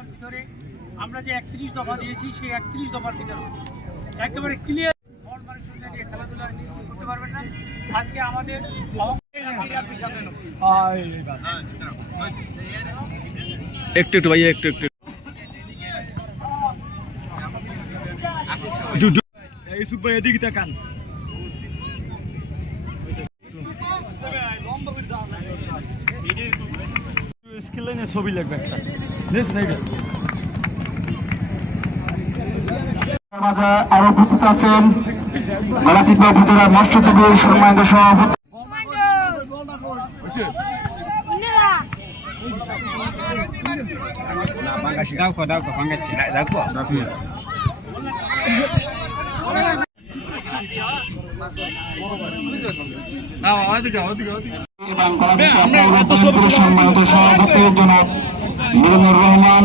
খেলাধুলার ভিতরে আমরা যে একত্রিশ দফা দিয়েছি সেই একত্রিশ দফার ভিতরে একেবারে ক্লিয়ার মন দিয়ে খেলাধুলা করতে পারবেন না। আজকে আমাদের একটু একটু ভাইয়া একটু একটু। জু- জু- এই সুপ ভাই এদিকে তাকান। স্কিল লাইনে ছবি লাগবে একটা। আরও উপস্থিত আছেন। গলাচিপা উপজেলা মৎস্যজীবী সম্মানিত সভাপতি এবং সম্মানিত সভাপতি জনাব মিলনুর রহমান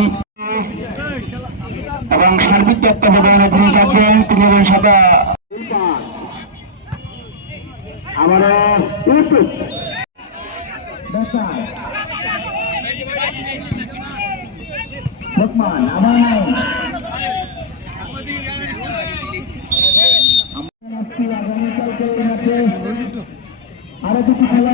এবং সার্বিক তত্ত্বাবধানে যিনি থাকবেন, তিনি হলেন সাদা আমার নাম। আরও দুটি খেলা